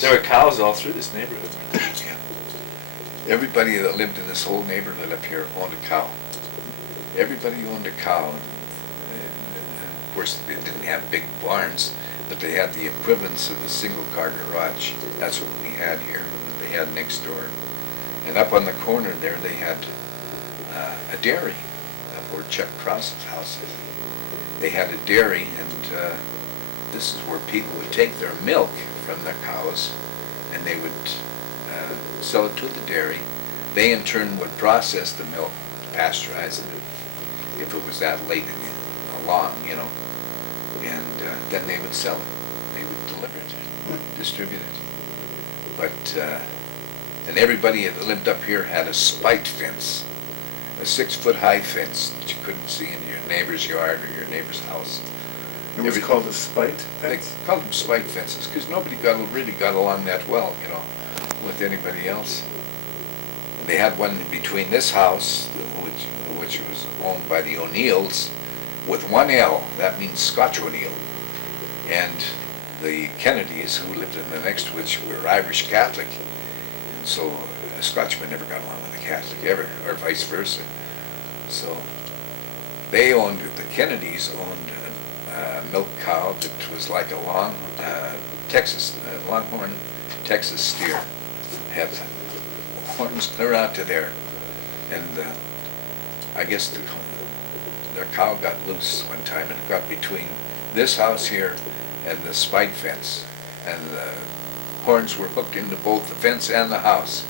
There were cows all through this neighborhood. Yeah. Everybody that lived in this whole neighborhood up here owned a cow. Everybody owned a cow. And of course, they didn't have big barns, but they had the equivalents of a single-car garage. That's what we had here. They had next door. And up on the corner there, they had a dairy up where Chuck Cross's house is. They had a dairy, and this is where people would take their milk from the cows, and they would sell it to the dairy. They in turn would process the milk, pasteurize it if it was that late along, you know, and then they would sell it. They would deliver it, distribute it. But and everybody that lived up here had a spike fence, a 6-foot high fence that you couldn't see into your neighbor's yard or your neighbor's house. It was called a spite fence? They called them spike fences because nobody really got along that well, you know, with anybody else. And they had one between this house, which was owned by the O'Neills, with one L. That means Scotch O'Neill. And the Kennedys, who lived in the next, which were Irish Catholic. And so a Scotchman never got along with a Catholic ever, or vice versa. So they owned, the Kennedys owned a milk cow that was like a long longhorn Texas steer. Had horns clear out to there. And I guess their cow got loose one time and it got between this house here and the spike fence. And the horns were hooked into both the fence and the house.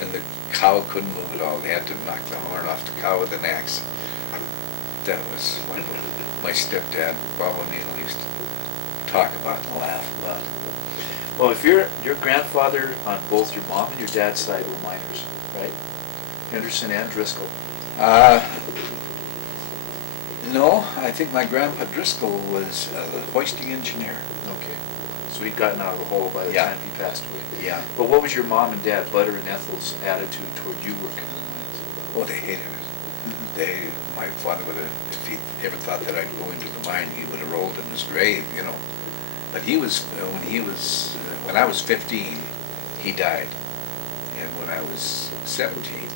And the cow couldn't move at all. They had to knock the horn off the cow with an axe. That was what my stepdad, Bob O'Neill, used to talk about and laugh about. Well, if your grandfather on both your mom and your dad's side were miners, right? Henderson and Driscoll. No, I think my grandpa Driscoll was the hoisting engineer. Okay. So he'd gotten out of the hole by the time he passed away. Yeah. But what was your mom and dad, Butter and Ethel's, attitude toward you working in the mines? Oh, they hated it. My father would have, if he ever thought that I'd go into the mine, he would have rolled in his grave, you know. But when I was 15, he died. And when I was 17,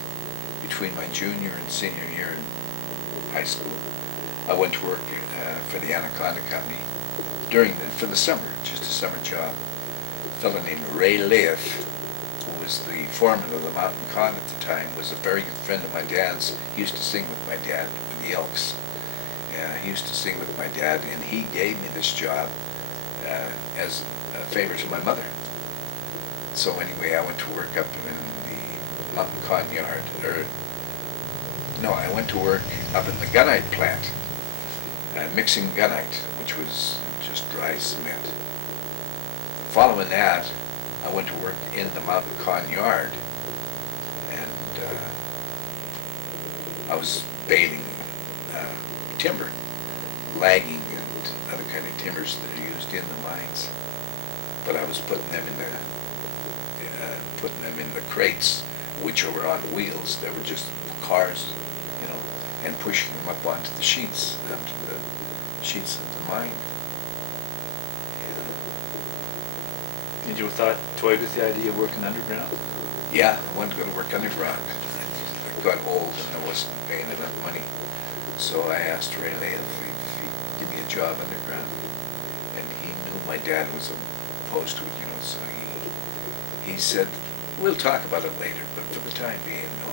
between my junior and senior year in high school, I went to work for the Anaconda Company for the summer, just a summer job. A fellow named Ray Leif, who was the foreman of the Mountain Con at the time, was a very good friend of my dad's. He used to sing with my dad with the Elks. He used to sing with my dad, and he gave me this job as a favor to my mother. So anyway, I went to work up in the Mountain Con yard, I went to work up in the gunite plant, mixing gunite, which was just dry cement. Following that, I went to work in the Mountain Con yard, and I was baling timber, lagging and other kind of timbers that are used in the mines. But I was putting them in the crates, which were on wheels. They were just cars, you know, and pushing them up onto the sheets of the mine. Did you toy with the idea of working underground? Yeah, I wanted to go to work underground. I got old and I wasn't paying enough money. So I asked Ray Leif if he'd give me a job underground. And he knew my dad was opposed to it, you know, so he said, we'll talk about it later, but for the time being, no.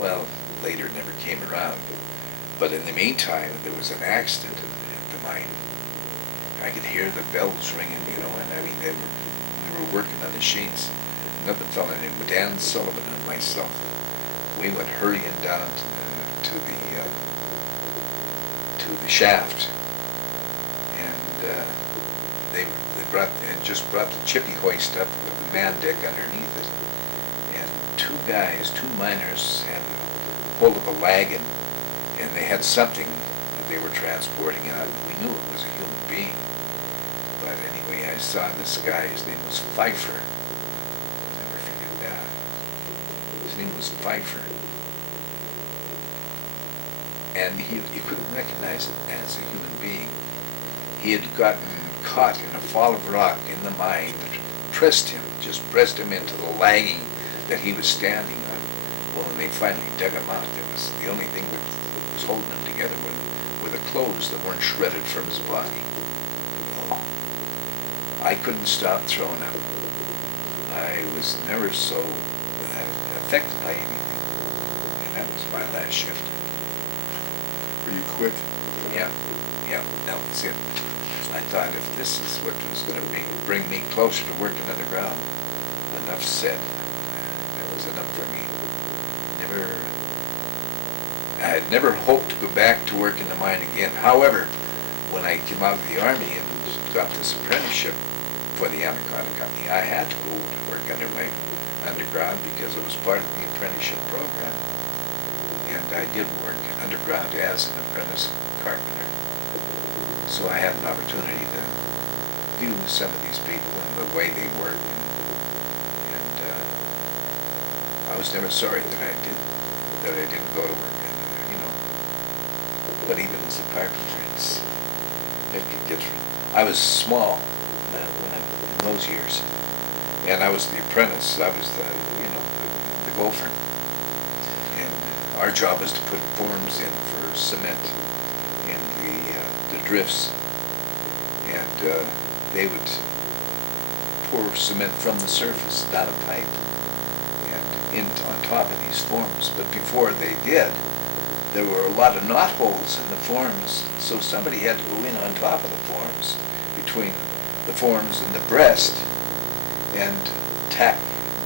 Well, later never came around. But in the meantime, there was an accident at the mine. I could hear the bells ringing, you know, and I mean, we were working on the sheets. Another fellow named Dan Sullivan and myself, we went hurrying down to the shaft, and they just brought the chippy hoist up with the man deck underneath it, and two miners had hold of a wagon, and they had something that they were transporting out. We knew it was a human being. But anyway, I saw this guy, his name was Pfeiffer. I'll never forget that. His name was Pfeiffer. And you couldn't recognize it as a human being. He had gotten caught in a fall of rock in the mine that pressed him into the lagging that he was standing on. Well, when they finally dug him out, it was the only thing that was holding him together were the clothes that weren't shredded from his body. Oh, I couldn't stop throwing up. I was never so affected by anything. And that was my last shift. Were you quit? Yeah, that was it. I thought if this is what was going to bring me closer to working underground, enough said. That was enough for me. I had never hoped to go back to work in the mine again. However, when I came out of the Army and got this apprenticeship for the Anaconda Company, I had to go to work underground because it was part of the apprenticeship program. And I did work underground as an apprentice carpenter. So I had an opportunity to view some of these people and the way they work. And I was never sorry that I didn't go to work. But even as a carpenter, it could get. I was small in those years, and I was the apprentice. I was the gopher, and our job was to put forms in for cement in the drifts, and they would pour cement from the surface down a pipe and on top of these forms. But before they did, there were a lot of knot holes in the forms, so somebody had to go in on top of the forms, between the forms and the breast, and tack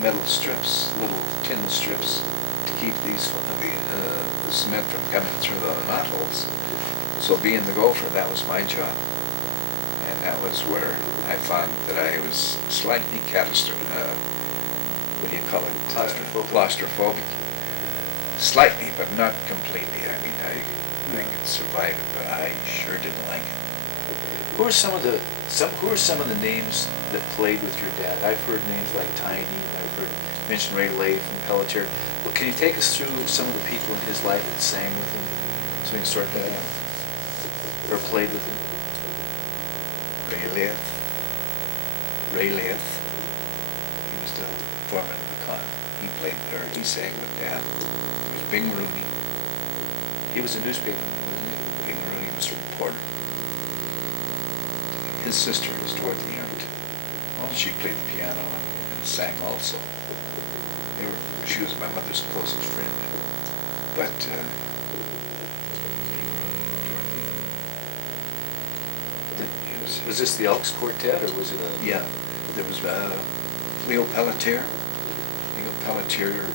metal strips, little tin strips, to keep the cement from coming through the knot holes. So being the gopher, that was my job. And that was where I found that I was slightly what do you call it? Claustrophobic. Slightly, but not completely. I mean, I could survive it, but I sure didn't like it. Who are some of the names that played with your dad? I've heard names like Tiny, I've heard mentioned Ray Lay from Pelletier. But can you take us through some of the people in his life that sang with him, so we can start that out? Or played with him? Ray Lith. He was the foreman of the con. He sang with Dad. It was Bing Rooney. He was a newspaper, wasn't he? Bing Rooney was a reporter. His sister was Dorothy Hunt. Oh, she played the piano and sang also. She was my mother's closest friend. But Dorothy. Was this the Elks Quartet, or was it a... Yeah, there was Leo Pelletier. Leo Pelletier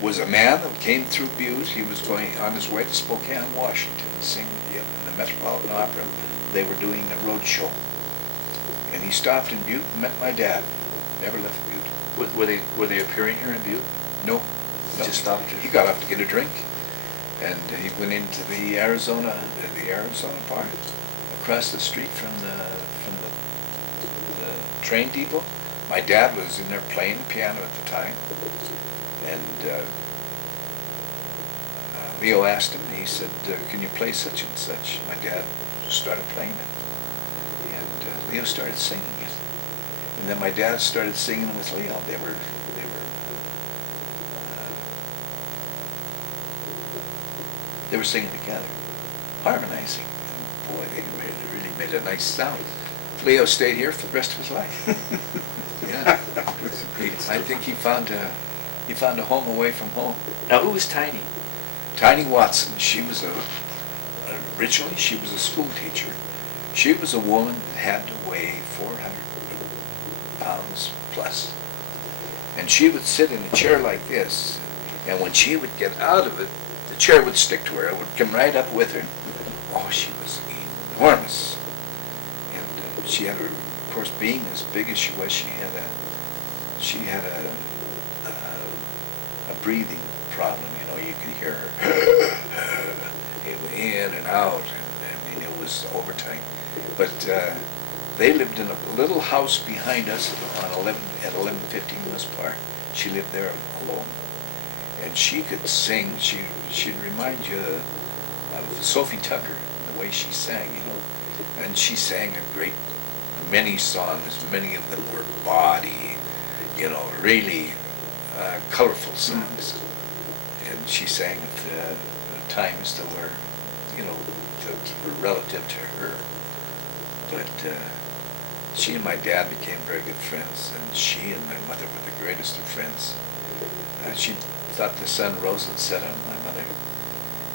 was a man that came through Butte. He was going on his way to Spokane, Washington, to sing in the Metropolitan Opera. They were doing a road show. And he stopped in Butte and met my dad. Never left Butte. Were they appearing here in Butte? No. He just stopped. He got up to get a drink, and he went into the Arizona part, across the street from the train depot. My dad was in there playing the piano at the time, and Leo asked him, and he said, "Can you play such and such?" My dad started playing it, and Leo started singing it, and then my dad started singing with Leo. They were singing together, harmonizing. And boy, they really made a nice sound. Leo stayed here for the rest of his life. Yeah, I think he found a home away from home. Now, who was Tiny? Tiny Watson. She was originally she was a school teacher. She was a woman that had to weigh 400 pounds plus, and she would sit in a chair like this. And when she would get out of it, the chair would stick to her. It would come right up with her. Oh, she was enormous. And she had, of course, being as big as she was, she had a breathing problem. You know, you could hear her in and out, and I mean, it was overtime. But they lived in a little house behind us at 1115 West Park. She lived there alone. And she could sing. She'd remind you of Sophie Tucker, the way she sang, you know. And she sang a great many songs, many of them were bawdy, you know, really colorful songs. And she sang at the times that were, you know, that were relative to her. But she and my dad became very good friends, and she and my mother were the greatest of friends. She thought the sun rose and set on my mother.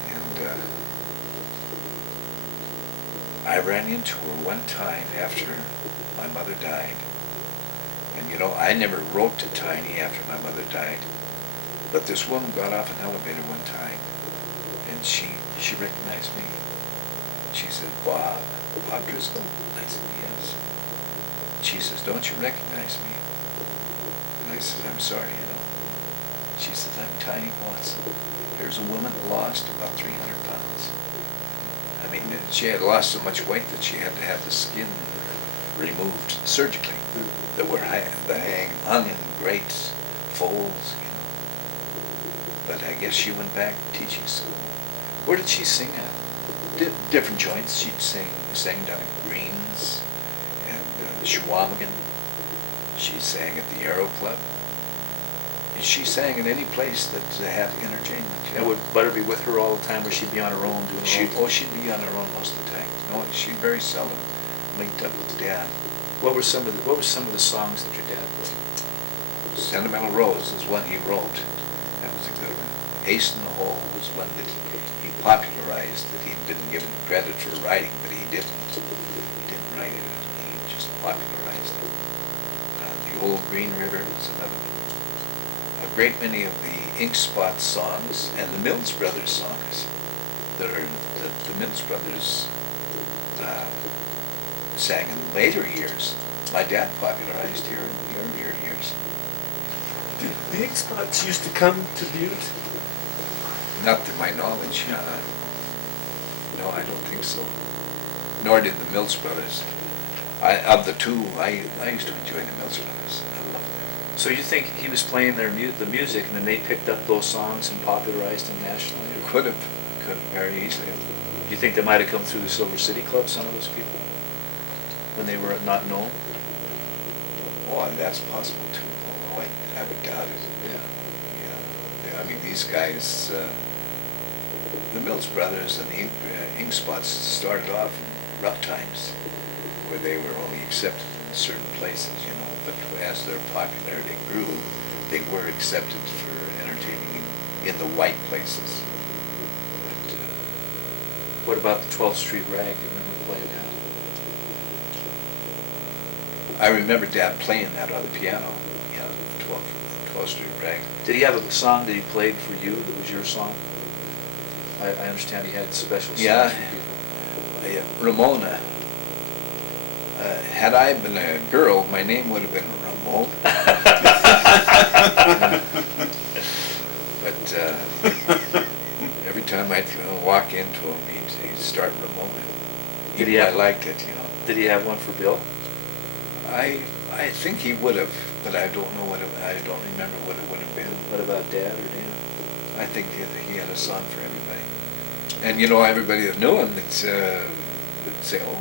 And I ran into her one time after my mother died. And you know, I never wrote to Tiny after my mother died. But this woman got off an elevator one time, and she recognized me. She said, Bob Driscoll? I said, yes. She says, don't you recognize me? And I said, I'm sorry, you know. She says, I'm Tiny Watson. Here's a woman that lost about 300 pounds. I mean, she had lost so much weight that she had to have the skin removed surgically. That were hung in great folds, you know. But I guess she went back teaching school. Where did she sing at? Different joints. She'd sang down at Greens and Chequamegon. She sang at the Aero Club. She sang in any place that had entertainment. You And know. would Butter be with her all the time, or she'd be on her own doing her own? She'd be on her own most of the time. No, she very seldom linked up with Dad. What were some of the songs that your dad played? Sentimental Rose is one he wrote. That was a good one. Ace in the Hole was one that he popularized, that he didn't give him credit for writing, but he didn't. He didn't write it. He just popularized it. The Old Green River was another one. A great many of the Ink Spot songs and the Mills Brothers songs that are the Mills Brothers sang in later years. My dad popularized here in the earlier years. Did the Ink Spots used to come to Butte? Not to my knowledge. No, I don't think so. Nor did the Mills Brothers. Of the two, I used to enjoy the Mills Brothers. I loved them. So you think he was playing the music, and then they picked up those songs and popularized them nationally? It could have very easily. Do you think they might have come through the Silver City Club, some of those people, when they were not known? Oh, and that's possible too. Oh, I would doubt it. Yeah. I mean, these guys, the Mills Brothers and the Ink Spots started off in rough times, where they were only accepted in certain places, you know. But as their popularity grew, they were accepted for entertaining in the white places. But, What about the 12th Street Rag? Do you remember playing that? I remember Dad playing that on the piano. Yeah, 12th Street Rag. Did he have a song that he played for you that was your song? I understand he had special songs Yeah. for people. Ramona. Had I been a girl, my name would have been Ramona. But every time I'd walk into him, he'd start Ramona. Did he I have- liked it, you know. Did he have one for Bill? I think he would have, but I don't know I don't remember what it would have been. What about Dad or Dan? I think he had a song for everybody. And you know, everybody that knew him would say, oh,